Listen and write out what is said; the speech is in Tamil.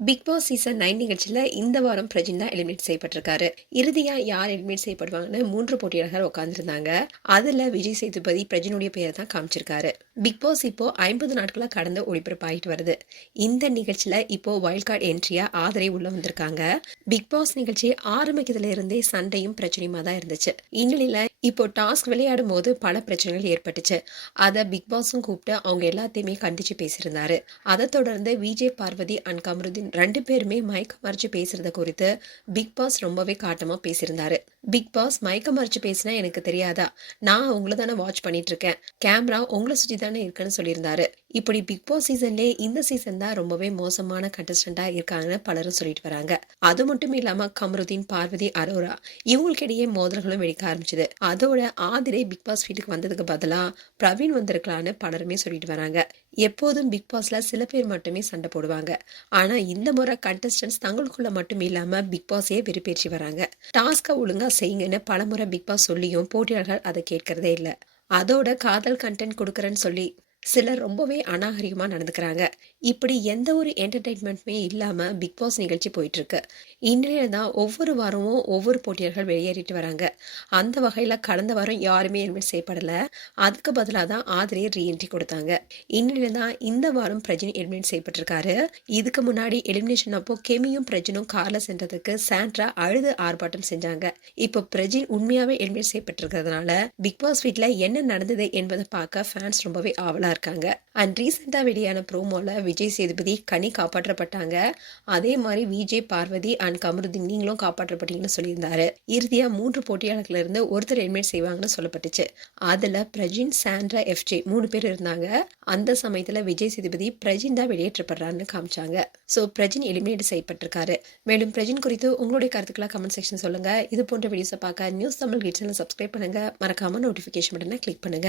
பிக் பாஸ் சீசன் 9 நிகழ்ச்சியில இந்த வாரம் பிரஜின் தான் எலிமினேட் செய்யப்பட்டிருக்காரு. இறுதியா யார் எலிமினேட் செய்யப்படுவாங்கன்னு 3 போட்டியாளர்கள் உட்கார்ந்துருந்தாங்க. அதுல விஜய் சேதுபதி பிரஜினுடைய பெயரை தான் காமிச்சிருக்காரு. பிக் பாஸ் இப்போ 50 நாட்களா கடந்து ஒளிபரப்பாயிட்டு வருது. இந்த நிகழ்ச்சியில இப்போ வைல்ட் கார்டு என்ட்ரியா ஆதரவு உள்ள வந்திருக்காங்க. பிக் பாஸ் நிகழ்ச்சி ஆரம்பிக்கிறதுல இருந்தே சண்டையும் பிரச்சனையுமா தான் இருந்துச்சு. இந்நிலையில இப்போ டாஸ்க் விளையாடும் போது பல பிரச்சனைகள் ஏற்பட்டுச்சு. அதை பிக் பாஸும் கூப்பிட்டு அவங்க எல்லாத்தையுமே கண்டிச்சு பேசியிருந்தாரு. அதை தொடர்ந்து விஜய் பார்வதி அண்ட் கமருதீன் 2 பேருமே மயக்கம் மறைச்சு பேசுறத குறித்து பிக் பாஸ் ரொம்பவே காட்டமா பேசியிருந்தாரு. பிக் பாஸ் மயக்கம் மறைச்சு பேசினா எனக்கு தெரியாதா, நான் உங்களை தானே வாட்ச் பண்ணிட்டு இருக்கேன், கேமரா உங்களை சுற்றி தானே இருக்குன்னு சொல்லியிருந்தாரு. இப்படி பிக் பாஸ் சீசன்லேயே இந்த சீசன் தான் ரொம்பவே மோசமான கண்டஸ்டண்டா இருக்காங்கன்னு பலரும் சொல்லிட்டு வராங்க. அது மட்டும் இல்லாம கமருதீன், பார்வதி, அரோரா இவங்களுக்கிடையே மோதல்களும் வெடிக்க ஆரம்பிச்சது. அதோட ஆதிரை பிக் பாஸ் வீட்டுக்கு வந்ததுக்கு பதிலா பிரவீன் வந்திருக்கலான்னு பலருமே சொல்லிட்டு வராங்க. எப்போதும் பிக் பாஸ்ல சில பேர் மட்டுமே சண்டை போடுவாங்க. ஆனா இந்த முறை கண்டஸ்டன்ஸ் தங்களுக்குள்ள மட்டும் இல்லாம பிக் பாஸே வெறுப்பேற்றி வராங்க. டாஸ்க ஒழுங்கா செய்யுங்கன்னு பலமுறை பிக் பாஸ் சொல்லியும் போட்டியாளர்கள் அதை கேட்கறதே இல்லை. அதோட காதல் கண்டென்ட் கொடுக்கறேன்னு சொல்லி சிலர் ரொம்பவே அநாகரிகமா நடந்துக்கிறாங்க. இப்படி எந்த ஒரு என்டர்டைன்மெண்ட்டுமே இல்லாம பிக் பாஸ் நிகழ்ச்சி போயிட்டு இருக்கு. இந்நிலையில தான் ஒவ்வொரு வாரமும் ஒவ்வொரு போட்டியாளர்கள் வெளியேறிட்டு வராங்க. அந்த வகையில கடந்த வாரம் யாருமே எலிமினேட் செய்யப்படல. அதுக்கு பதிலாக தான் ஆதிரை ரீஎன்ட்ரி கொடுத்தாங்க. இந்நிலையில தான் இந்த வாரம் பிரஜின் எலிமினேட் செய்யப்பட்டிருக்காரு. இதுக்கு முன்னாடி எலிமினேஷன் அப்போ கெமியும் பிரஜினும் கார்ல சென்றதுக்கு சாண்ட்ரா அழுது ஆர்ப்பாட்டம் செஞ்சாங்க. இப்போ பிரஜின் உண்மையாவே எலிமினேட் செய்யப்பட்டிருக்கிறதுனால பிக் பாஸ் வீட்ல என்ன நடந்தது என்பதை பார்க்க ஃபேன்ஸ் ரொம்பவே ஆவலா இருக்காங்க. அண்ட் ரீசெண்டா வெளியான ப்ரோமோல விஜய் சேதுபதி கனி காப்பாற்றப்பட்டாங்க. அதே மாதிரி விஜய், பார்வதி அண்ட் கமருதீன் நீங்களும் காப்பாற்றப்பட்டீங்கன்னு சொல்லியிருந்தாரு. இறுதியா 3 போட்டியாளர்கள் இருந்து ஒருத்தர் எலிமினேட் செய்வாங்கன்னு சொல்லப்பட்டுச்சு. அதுல பிரஜின், சாண்ட்ரா, எஃப்ஜே 3 பேர் இருந்தாங்க. அந்த சமயத்துல விஜய் சேதுபதி பிரஜின் தான் வெளியேற்றப்படுறான்னு காமிச்சாங்க. ஸோ பிரஜின் எலிமினேட் செய்யப்பட்டிருக்காரு. மேலும் பிரஜின் குறித்து உங்களுடைய கருத்துக்களை கமெண்ட் செக்ஷன் சொல்லுங்க. இது போன்ற வீடியோஸை பார்க்க நியூஸ் தமிழ் கிட்ஸ் சப்ஸ்கிரைப் பண்ணுங்க. மறக்காம நோட்டிபிகேஷன் பட்டனை கிளிக் பண்ணுங்க.